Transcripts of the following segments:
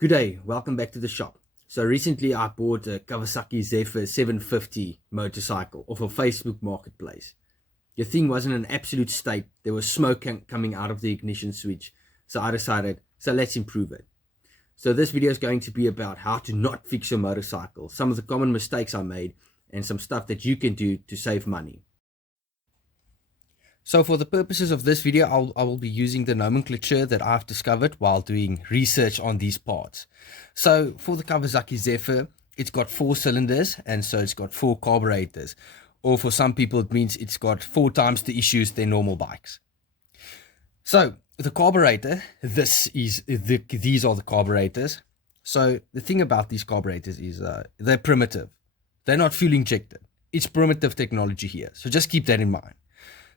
Good day, welcome back to the shop. So recently I bought a Kawasaki Zephyr 750 motorcycle off of Facebook Marketplace. The thing was in an absolute state. There was smoke coming out of the ignition switch. So I decided, let's improve it. So this video is going to be about how to not fix your motorcycle, some of the common mistakes I made, and some stuff that you can do to save money. So for the purposes of this video, I will be using the nomenclature that I've discovered while doing research on these parts. So for the Kawasaki Zephyr, it's got 4 cylinders, and so it's got 4 carburetors. Or for some people, it means it's got 4 times the issues than normal bikes. So the carburetor, these are the carburetors. So the thing about these carburetors is they're primitive. They're not fuel injected. It's primitive technology here. So just keep that in mind.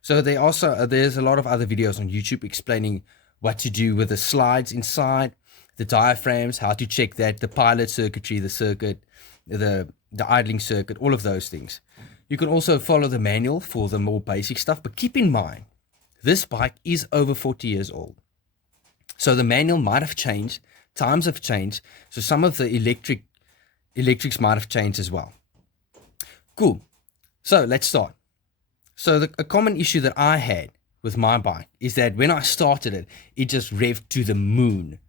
So there's a lot of other videos on YouTube explaining what to do with the slides inside, the diaphragms, how to check that, the pilot circuitry, the circuit, the idling circuit, all of those things. You can also follow the manual for the more basic stuff, but keep in mind, this bike is over 40 years old. So the manual might have changed, times have changed, so some of the electrics might have changed as well. Cool. So let's start. So a common issue that I had with my bike is that when I started it, it just revved to the moon.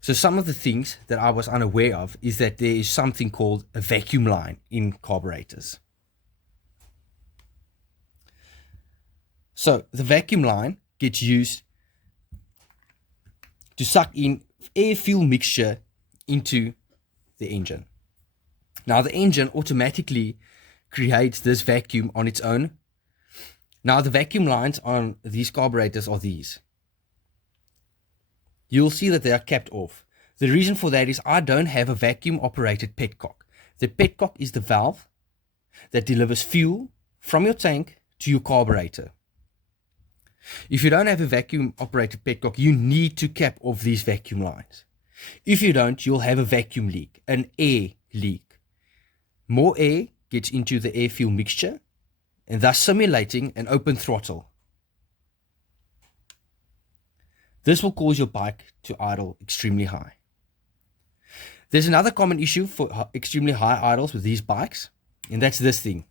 So some of the things that I was unaware of is that there is something called a vacuum line in carburetors. So the vacuum line gets used to suck in air-fuel mixture into the engine. Now the engine automatically creates this vacuum on its own. Now the vacuum lines on these carburetors are these. You'll see that they are capped off. The reason for that is I don't have a vacuum operated petcock. The petcock is the valve that delivers fuel from your tank to your carburetor. If you don't have a vacuum operated petcock, you need to cap off these vacuum lines. If you don't, you'll have a vacuum leak, an air leak. More air gets into the air fuel mixture, and thus simulating an open throttle. This will cause your bike to idle extremely high. There's another common issue for extremely high idles with these bikes, and that's this thing.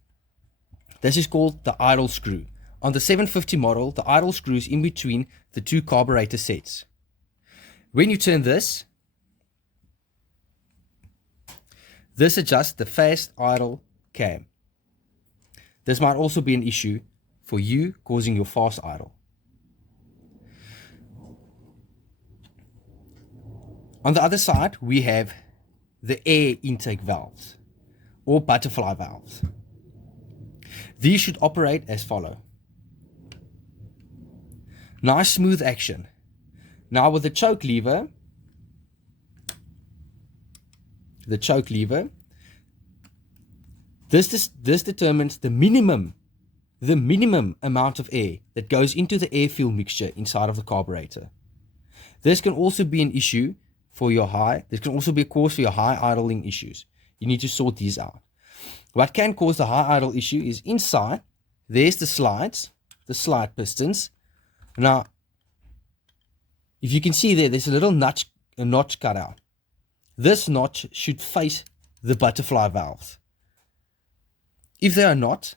This is called the idle screw. On the 750 model, the idle screw is in between the 2 carburetor sets. When you turn this adjusts the fast idle cam. This might also be an issue for you, causing your fast idle. On the other side, we have the air intake valves or butterfly valves. These should operate as follow. Nice smooth action. Now with the choke lever, this determines the minimum amount of air that goes into the air fuel mixture inside of the carburetor. This can also be an issue for your this can also be a cause for your high idling issues. You need to sort these out. What can cause the high idle issue is inside, there's the slide pistons. Now, if you can see there's a little notch cut out. This notch should face the butterfly valves. If they are not,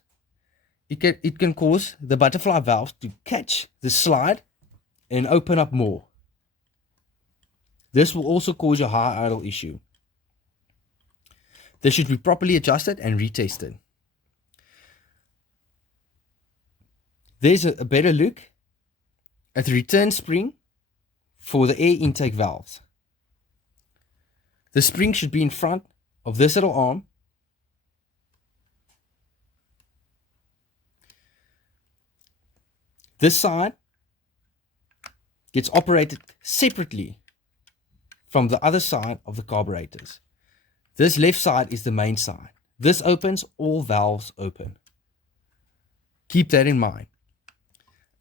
it can cause the butterfly valves to catch the slide and open up more. This will also cause a high idle issue. They should be properly adjusted and retested. There's a better look at the return spring for the air intake valves. The spring should be in front of this little arm. This side gets operated separately from the other side of the carburetors. This left side is the main side. This opens, all valves open. Keep that in mind.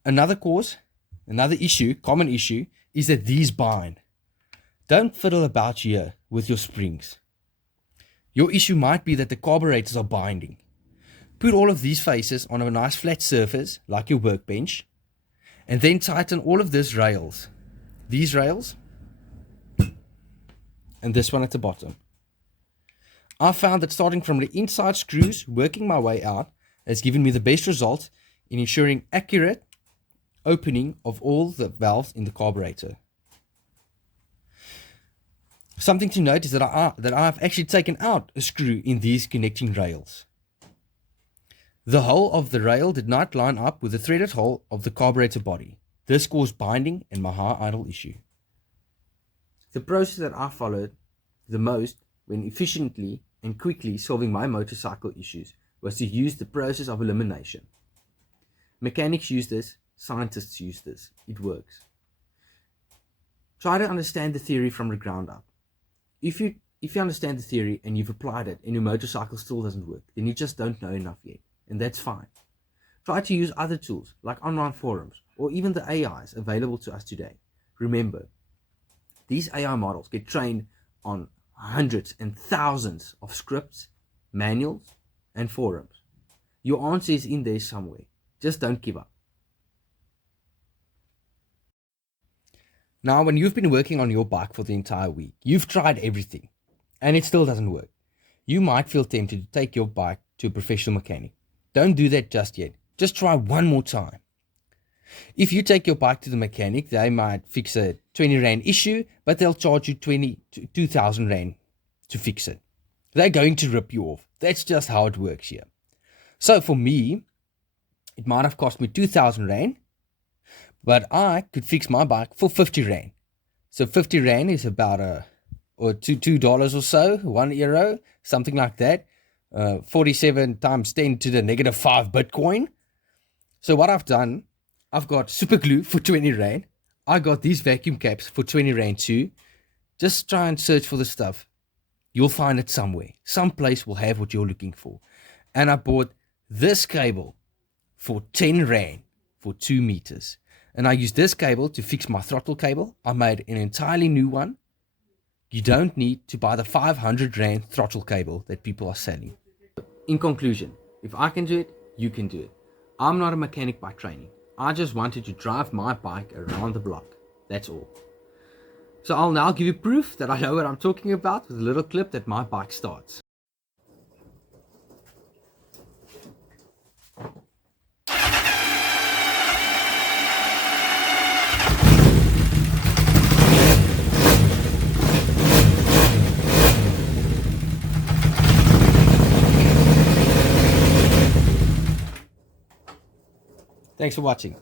Another common issue is that these bind. Don't fiddle about here with your springs. Your issue might be that the carburetors are binding. Put all of these faces on a nice flat surface, like your workbench, and then tighten all of these rails. These rails and this one at the bottom. I found that starting from the inside screws, working my way out, has given me the best result in ensuring accurate opening of all the valves in the carburetor. Something to note is that I've actually taken out a screw in these connecting rails. The hole of the rail did not line up with the threaded hole of the carburetor body. This caused binding and my high idle issue. The process that I followed the most when efficiently and quickly solving my motorcycle issues was to use the process of elimination. Mechanics use this, scientists use this. It works. Try to understand the theory from the ground up. If you understand the theory and you've applied it and your motorcycle still doesn't work, then you just don't know enough yet, and that's fine. Try to use other tools like online forums or even the AIs available to us today. Remember, these AI models get trained on hundreds and thousands of scripts, manuals, and forums. Your answer is in there somewhere. Just don't give up. Now, when you've been working on your bike for the entire week, you've tried everything, and it still doesn't work. You might feel tempted to take your bike to a professional mechanic. Don't do that just yet. Just try one more time. If you take your bike to the mechanic, they might fix a 20 Rand issue, but they'll charge you 2,000 Rand to fix it. They're going to rip you off. That's just how it works here. So for me, it might have cost me 2,000 Rand, but I could fix my bike for 50 Rand. So 50 Rand is about $2 or so, €1, something like that. 47 times 10 to the negative 5 Bitcoin. So what I've done, I've got super glue for 20 Rand. I got these vacuum caps for 20 Rand too. Just try and search for the stuff. You'll find it somewhere. Some place will have what you're looking for. And I bought this cable for 10 Rand for 2 meters. And I used this cable to fix my throttle cable. I made an entirely new one. You don't need to buy the 500 Rand throttle cable that people are selling. In conclusion, if I can do it, you can do it. I'm not a mechanic by training. I just wanted to drive my bike around the block. That's all. So I'll now give you proof that I know what I'm talking about with a little clip that my bike starts. Thanks for watching.